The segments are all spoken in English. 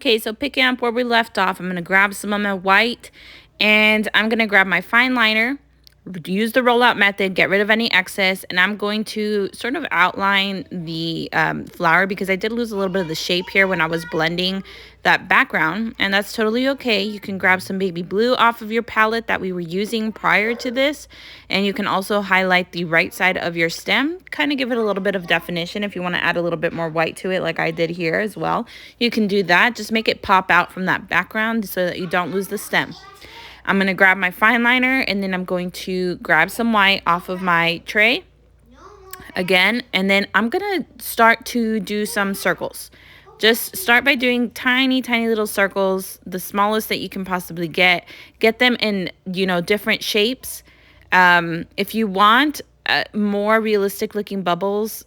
Okay, so picking up where we left off, I'm going to grab some of my white and I'm going to grab my fine liner, use the rollout method, get rid of any excess, and I'm going to sort of outline the flower because I did lose a little bit of the shape here when I was blending that background, and that's totally okay. You can grab some baby blue off of your palette that we were using prior to this, and you can also highlight the right side of your stem, kind of give it a little bit of definition. If you want to add a little bit more white to it like I did here as well, you can do that. Just make it pop out from that background so that you don't lose the stem. I'm going to grab my fine liner and then I'm going to grab some white off of my tray again, and then I'm going to start to do some circles. Just start by doing tiny little circles, the smallest that you can possibly get them in, you know, different shapes. If you want more realistic looking bubbles,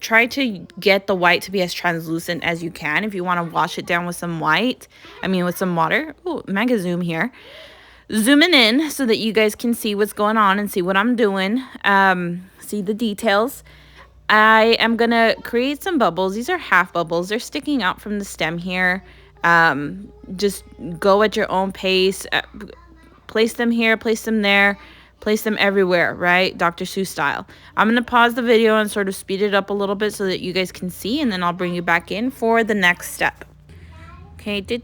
try to get the white to be as translucent as you can. If you want to wash it down with some white, with some water. Oh, mega zoom here. Zooming in so that you guys can see what's going on and see what I'm doing. See the details. I am going to create some bubbles. These are half bubbles. They're sticking out from the stem here. Just go at your own pace. Place them here, place them there, place them everywhere, right? Dr. Seuss style. I'm going to pause the video and sort of speed it up a little bit so that you guys can see, and then I'll bring you back in for the next step. Okay, okay,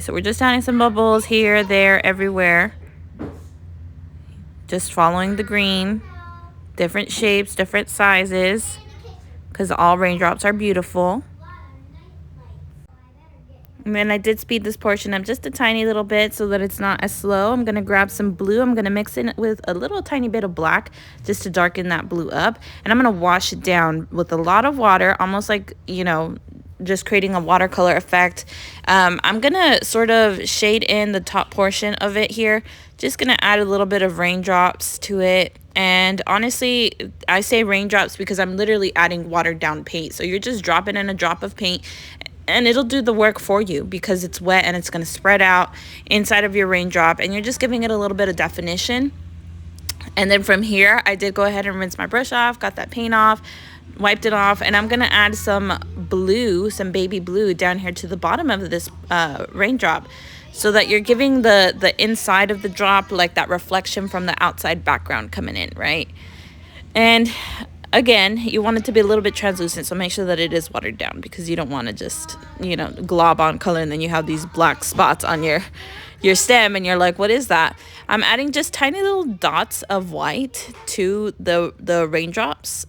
so we're just adding some bubbles here, there, everywhere. Just following the green. Different shapes, different sizes, because all raindrops are beautiful. And then I did speed this portion up just a tiny little bit so that it's not as slow. I'm going to grab some blue. I'm going to mix it with a little tiny bit of black just to darken that blue up. And I'm going to wash it down with a lot of water, almost like, you know, just creating a watercolor effect. I'm going to sort of shade in the top portion of it here. Just going to add a little bit of raindrops to it. And honestly, I say raindrops because I'm literally adding watered down paint. So you're just dropping in a drop of paint and it'll do the work for you because it's wet and it's going to spread out inside of your raindrop, and you're just giving it a little bit of definition. And then from here, I did go ahead and rinse my brush off, got that paint off, wiped it off, and I'm going to add some blue, some baby blue down here to the bottom of this raindrop so that you're giving the inside of the drop like that reflection from the outside background coming in, right? And again, you want it to be a little bit translucent, so make sure that it is watered down because you don't want to just, you know, glob on color and then you have these black spots on your stem and you're like, what is that? I'm adding just tiny little dots of white to the raindrops.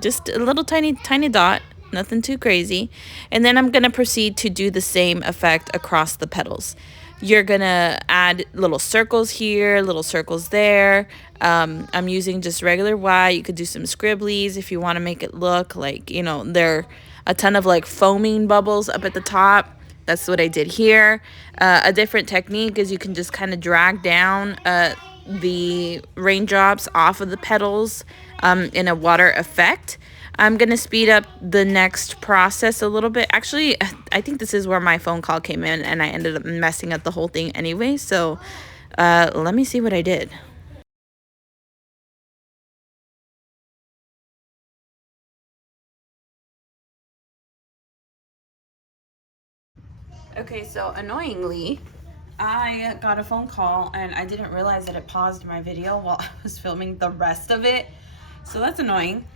Just a little tiny dot, nothing too crazy. And then I'm going to proceed to do the same effect across the petals. You're going to add little circles here, little circles there. I'm using just regular white. You could do some scribblies if you want to make it look like, you know, there are a ton of like foaming bubbles up at the top. That's what I did here. A different technique is you can just kind of drag down the raindrops off of the petals in a water effect. I'm going to speed up the next process a little bit. Actually, I think this is where my phone call came in and I ended up messing up the whole thing anyway. So let me see what I did. Okay, so annoyingly, I got a phone call and I didn't realize that it paused my video while I was filming the rest of it. So that's annoying.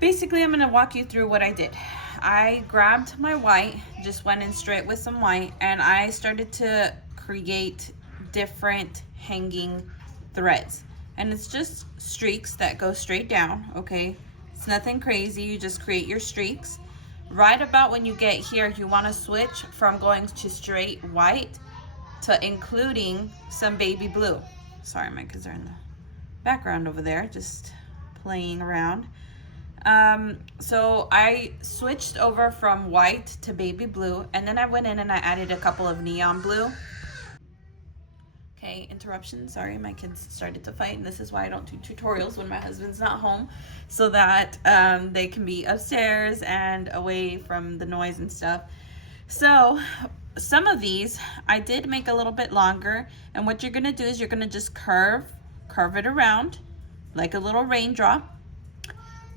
Basically, I'm going to walk you through what I did. I grabbed my white, just went in straight with some white, and I started to create different hanging threads. And it's just streaks that go straight down, okay? It's nothing crazy. You just create your streaks. Right about when you get here, you want to switch from going to straight white to including some baby blue. Sorry, my kids are in the background over there, just playing around. So I switched over from white to baby blue, and then I went in and I added a couple of neon blue. Okay, interruption, sorry, my kids started to fight, and this is why I don't do tutorials when my husband's not home, so that they can be upstairs and away from the noise and stuff. So some of these I did make a little bit longer, and what you're gonna do is you're gonna just curve it around like a little raindrop.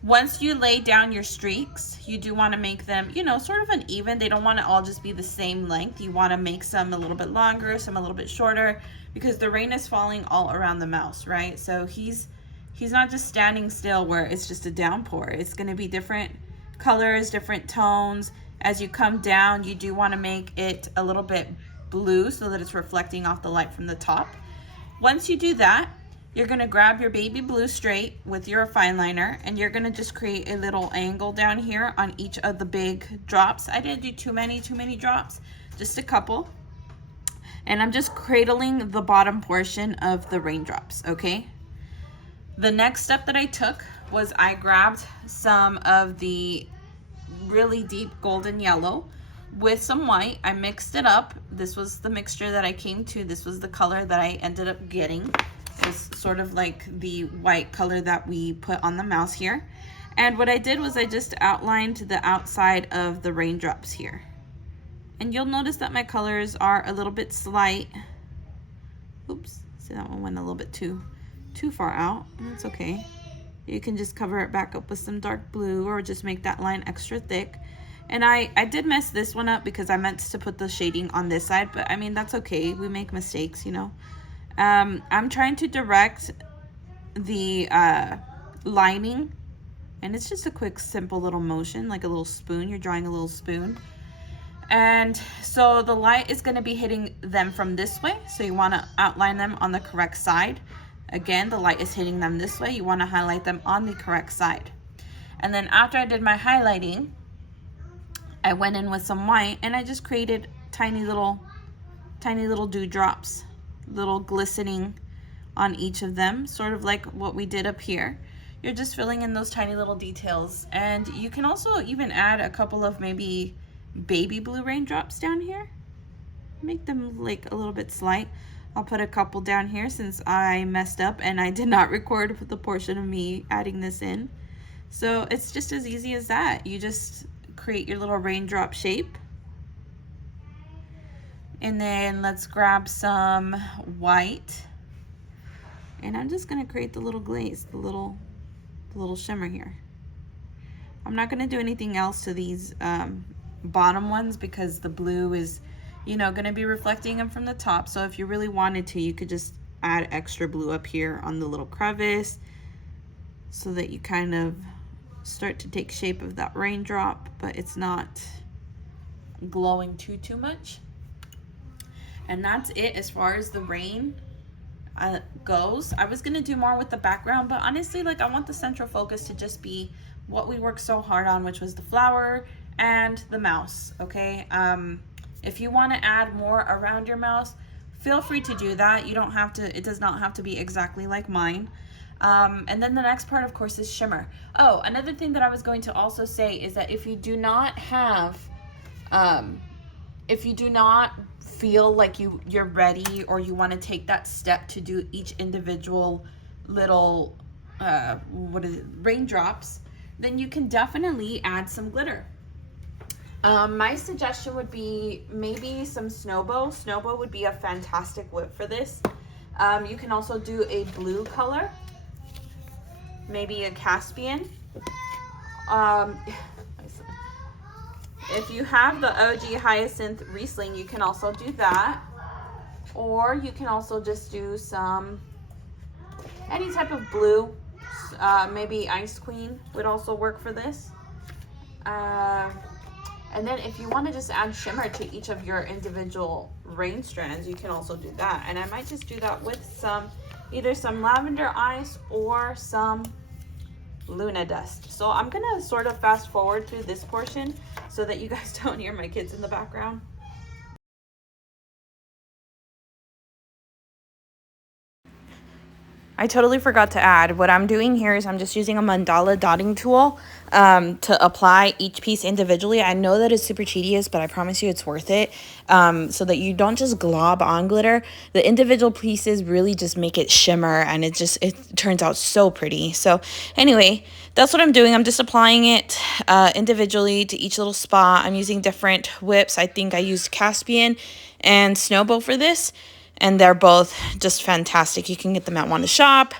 Once you lay down your streaks, you do want to make them, you know, sort of uneven. They don't want to all just be the same length. You want to make some a little bit longer, some a little bit shorter, because the rain is falling all around the mouse, right? So he's not just standing still where it's just a downpour. It's going to be different colors, different tones. As you come down, you do want to make it a little bit blue so that it's reflecting off the light from the top. Once you do that, you're going to grab your baby blue straight with your fine liner, and you're going to just create a little angle down here on each of the big drops. I didn't do too many drops, just a couple. And I'm just cradling the bottom portion of the raindrops, okay? The next step that I took was I grabbed some of the really deep golden yellow with some white. I mixed it up. This was the mixture that I came to. This was the color that I ended up getting. It's sort of like the white color that we put on the mouse here. And what I did was I just outlined the outside of the raindrops here. And you'll notice that my colors are a little bit slight. Oops, see, that one went a little bit too far out. That's okay. You can just cover it back up with some dark blue, or just make that line extra thick. And I did mess this one up because I meant to put the shading on this side, but I mean, that's okay. We make mistakes, you know. I'm trying to direct the lining, and it's just a quick, simple little motion, like a little spoon. You're drawing a little spoon. And so the light is going to be hitting them from this way, so you want to outline them on the correct side. Again, the light is hitting them this way. You want to highlight them on the correct side. And then after I did my highlighting, I went in with some white, and I just created tiny little dewdrops, little glistening on each of them, sort of like what we did up here. You're just filling in those tiny little details. And you can also even add a couple of maybe baby blue raindrops down here. Make them like a little bit slight. I'll put a couple down here since I messed up and I did not record the portion of me adding this in. So it's just as easy as that. You just create your little raindrop shape. And then let's grab some white. And I'm just gonna create the little glaze, the little shimmer here. I'm not gonna do anything else to these bottom ones because the blue is, you know, gonna be reflecting them from the top. So if you really wanted to, you could just add extra blue up here on the little crevice so that you kind of start to take shape of that raindrop, but it's not glowing too much. And that's it as far as the rain goes. I was gonna do more with the background, but honestly, like, I want the central focus to just be what we worked so hard on, which was the flower and the mouse, okay? If you want to add more around your mouse, feel free to do that. You don't have to, it does not have to be exactly like mine. And then the next part, of course, is shimmer. Oh, another thing that I was going to also say is that if you do not have, if you do not feel like you're ready, or you want to take that step to do each individual little, raindrops, then you can definitely add some glitter. My suggestion would be maybe some Snowbow. Snowbow would be a fantastic whip for this. You can also do a blue color, maybe a Caspian. If you have the OG Hyacinth Riesling, you can also do that. Or you can also just do any type of blue. Maybe Ice Queen would also work for this. And then if you want to just add shimmer to each of your individual rain strands, you can also do that. And I might just do that with either some lavender ice or some Luna dust. So I'm gonna sort of fast forward through this portion so that you guys don't hear my kids in the background. I totally forgot to add, what I'm doing here is I'm just using a mandala dotting tool to apply each piece individually. I know that it's super tedious, but I promise you it's worth it, so that you don't just glob on glitter. The individual pieces really just make it shimmer, and it turns out so pretty. So anyway, that's what I'm doing. I'm just applying it individually to each little spot. I'm using different whips. I think I used Caspian and Snowbow for this. And they're both just fantastic. You can get them at Wanda Shop.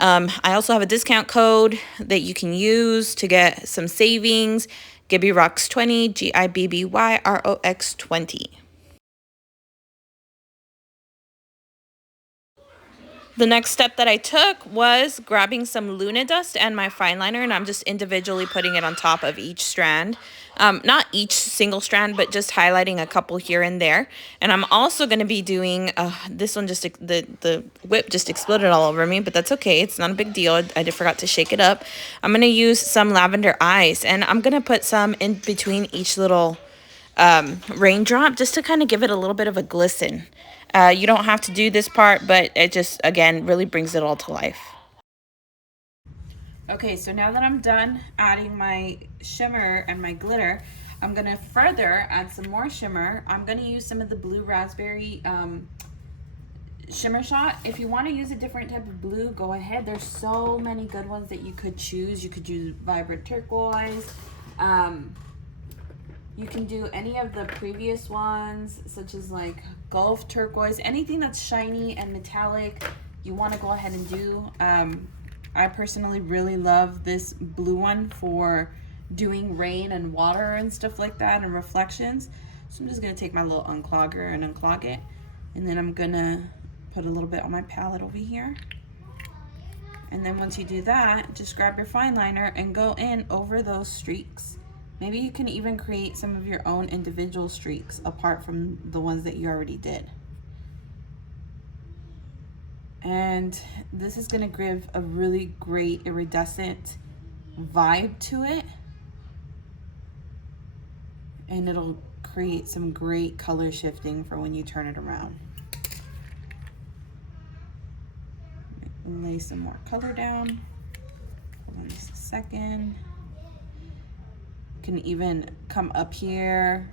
I also have a discount code that you can use to get some savings. Gibby Rocks 20, GIBBYROX 20. The next step that I took was grabbing some Luna Dust and my fine liner, and I'm just individually putting it on top of each strand. Not each single strand, but just highlighting a couple here and there. And I'm also going to be doing, this one just, the whip just exploded all over me, but that's okay. It's not a big deal. I just forgot to shake it up. I'm going to use some lavender eyes, and I'm going to put some in between each little raindrop just to kind of give it a little bit of a glisten. You don't have to do this part, but it just, again, really brings it all to life. Okay, so now that I'm done adding my shimmer and my glitter, I'm going to further add some more shimmer. I'm going to use some of the blue raspberry shimmer shot. If you want to use a different type of blue, go ahead. There's so many good ones that you could choose. You could use vibrant turquoise. You can do any of the previous ones, such as like Gulf turquoise, anything that's shiny and metallic, you want to go ahead and do. I personally really love this blue one for doing rain and water and stuff like that and reflections. So I'm just going to take my little unclogger and unclog it. And then I'm going to put a little bit on my palette over here. And then once you do that, just grab your fine liner and go in over those streaks. Maybe you can even create some of your own individual streaks apart from the ones that you already did. And this is gonna give a really great iridescent vibe to it. And it'll create some great color shifting for when you turn it around. Lay some more color down. Hold on just a second. Can even come up here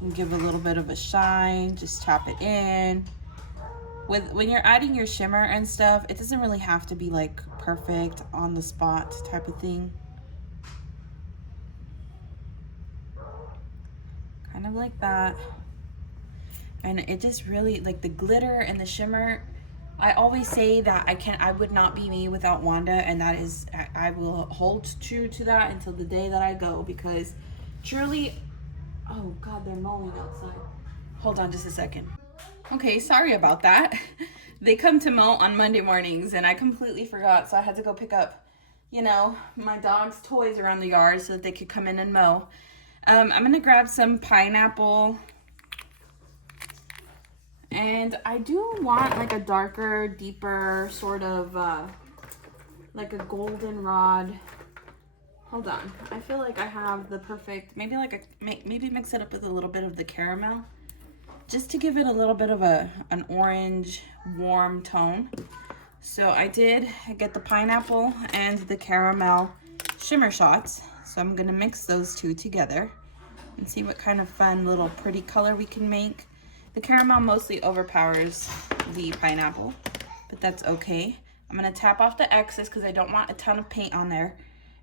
and give a little bit of a shine, just tap it in. When you're adding your shimmer and stuff, it doesn't really have to be like perfect on the spot type of thing. Kind of like that. And it just really, like the glitter and the shimmer, I always say that I would not be me without Wanda, and that is, I will hold true to that until the day that I go, because truly, oh God, they're mowing outside. Hold on just a second. Okay, sorry about that. They come to mow on Monday mornings, and I completely forgot, so I had to go pick up, you know, my dog's toys around the yard so that they could come in and mow. I'm gonna grab some pineapple. And I do want like a darker, deeper sort of like a goldenrod. Hold on, I feel like I have the perfect, maybe like maybe mix it up with a little bit of the caramel, just to give it a little bit of an orange warm tone. So I did get the pineapple and the caramel shimmer shots. So I'm gonna mix those two together and see what kind of fun little pretty color we can make. The caramel mostly overpowers the pineapple, but that's okay. I'm gonna tap off the excess because I don't want a ton of paint on there.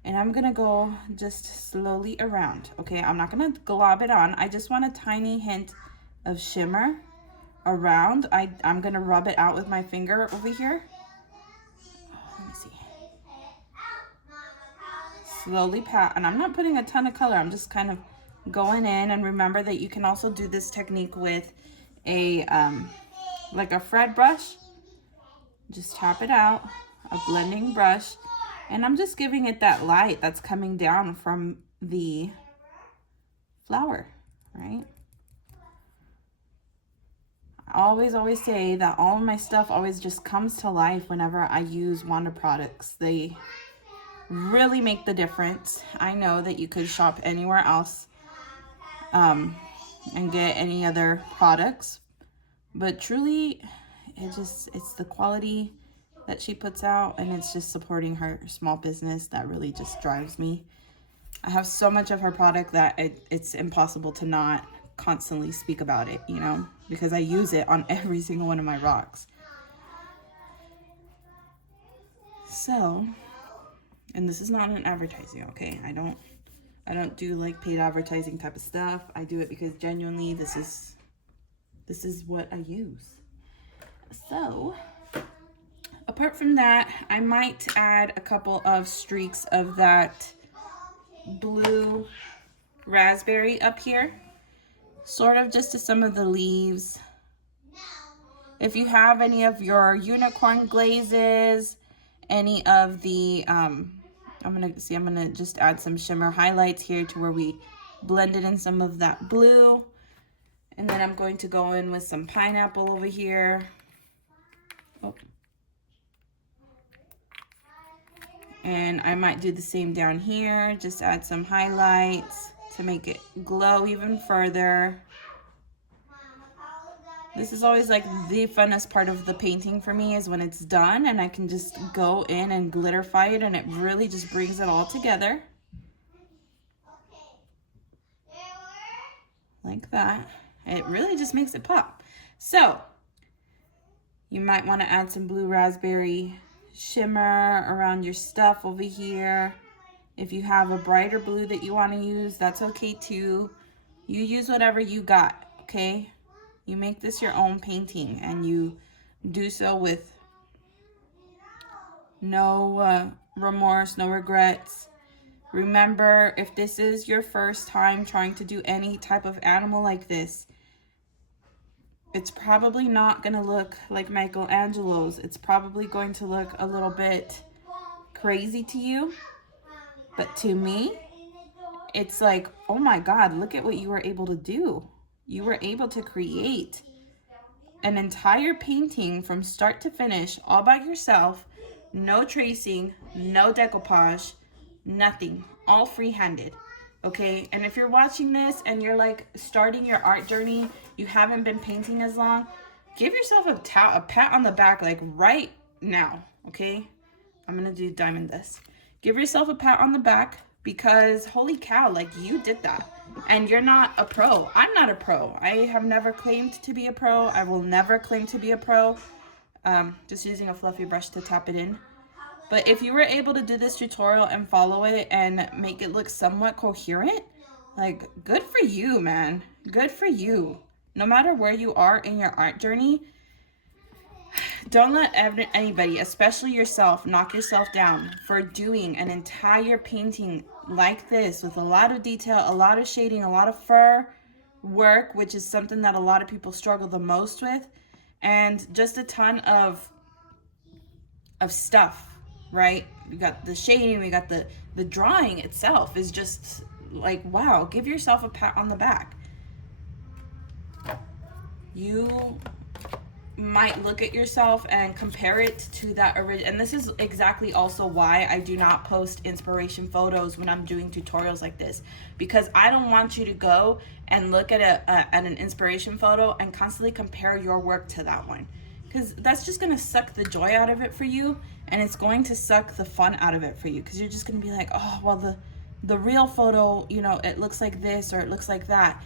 And I'm gonna go just slowly around, okay? I'm not gonna glob it on. I just want a tiny hint of shimmer around. I'm gonna rub it out with my finger over here. Let me see. Slowly pat, and I'm not putting a ton of color. I'm just kind of going in, and remember that you can also do this technique with a like a Fred brush. Just tap it out, a blending brush, and I'm just giving it that light that's coming down from the flower, right? I always say that all of my stuff always just comes to life whenever I use Wanda products. They really make the difference. I know that you could shop anywhere else and get any other products, but truly it's the quality that she puts out, and it's just supporting her small business that really just drives me. I have so much of her product that it's impossible to not constantly speak about it, you know, because I use it on every single one of my rocks. So, and this is not an advertising, okay? I don't do like paid advertising type of stuff. I do it because genuinely this is what I use. So, Apart from that, I might add a couple of streaks of that blue raspberry up here, sort of just to some of the leaves. If you have any of your unicorn glazes, any of the, I'm gonna just add some shimmer highlights here to where we blended in some of that blue. And then I'm going to go in with some pineapple over here. Oh. And I might do the same down here, just add some highlights to make it glow even further. This is always like the funnest part of the painting for me, is when it's done and I can just go in and glitterify it, and it really just brings it all together. Like that. It really just makes it pop. So you might want to add some blue raspberry shimmer around your stuff over here. If you have a brighter blue that you want to use, that's okay too. You use whatever you got, okay? You make this your own painting, and you do so with no remorse, no regrets. Remember, if this is your first time trying to do any type of animal like this, it's probably not going to look like Michelangelo's. It's probably going to look a little bit crazy to you. But to me, it's like, oh my God, look at what you were able to do. You were able to create an entire painting from start to finish all by yourself. No tracing, no decoupage, nothing. All free-handed. Okay, and if you're watching this and you're like starting your art journey, you haven't been painting as long, give yourself a pat on the back, like right now. Okay, I'm gonna do diamond this. Give yourself a pat on the back, because holy cow, like you did that. And you're not a pro. I'm not a pro. I have never claimed to be a pro. I will never claim to be a pro. Just using a fluffy brush to tap it in. But if you were able to do this tutorial and follow it and make it look somewhat coherent, like, good for you, man. Good for you. No matter where you are in your art journey, don't let anybody, especially yourself, knock yourself down for doing an entire painting like this with a lot of detail, a lot of shading, a lot of fur work, which is something that a lot of people struggle the most with, and just a ton of stuff. Right? We got the shading, we got the drawing itself is just like, wow, give yourself a pat on the back. You might look at yourself and compare it to that original, and this is exactly also why I do not post inspiration photos when I'm doing tutorials like this, because I don't want you to go and look at an inspiration photo and constantly compare your work to that one. Because that's just going to suck the joy out of it for you, and it's going to suck the fun out of it for you, because you're just going to be like, oh, well, the real photo, you know, it looks like this or it looks like that.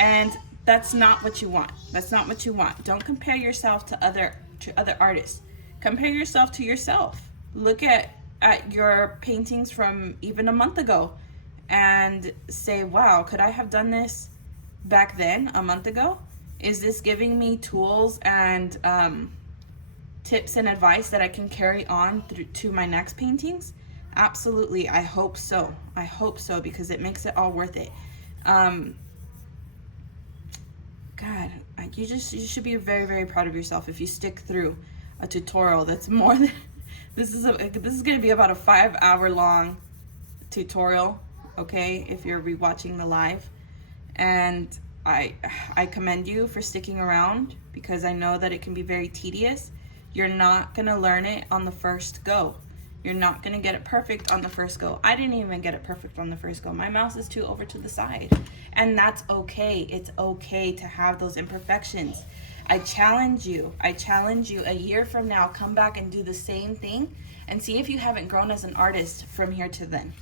And that's not what you want. That's not what you want. Don't compare yourself to other artists. Compare yourself to yourself. Look at your paintings from even a month ago and say, wow, could I have done this back then, a month ago? Is this giving me tools and tips and advice that I can carry on through to my next paintings? Absolutely. I hope so. I hope so, because it makes it all worth it. God, you should be very, very proud of yourself if you stick through a tutorial that's more than this is going to be about a 5-hour long tutorial, okay, if you're rewatching the live. And I commend you for sticking around, because I know that it can be very tedious. You're not going to learn it on the first go. You're not going to get it perfect on the first go. I didn't even get it perfect on the first go. My mouse is too over to the side. And that's okay. It's okay to have those imperfections. I challenge you a year from now, come back and do the same thing and see if you haven't grown as an artist from here to then.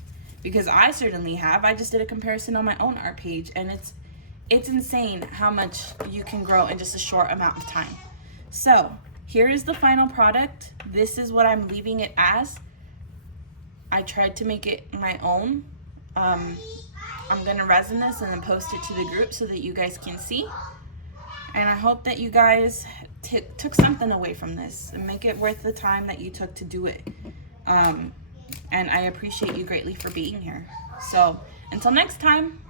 Because I certainly have. I just did a comparison on my own art page, and it's insane how much you can grow in just a short amount of time. So here is the final product. This is what I'm leaving it as. I tried to make it my own. I'm gonna resin this and then post it to the group so that you guys can see. And I hope that you guys took something away from this, and make it worth the time that you took to do it. And I appreciate you greatly for being here. So until next time.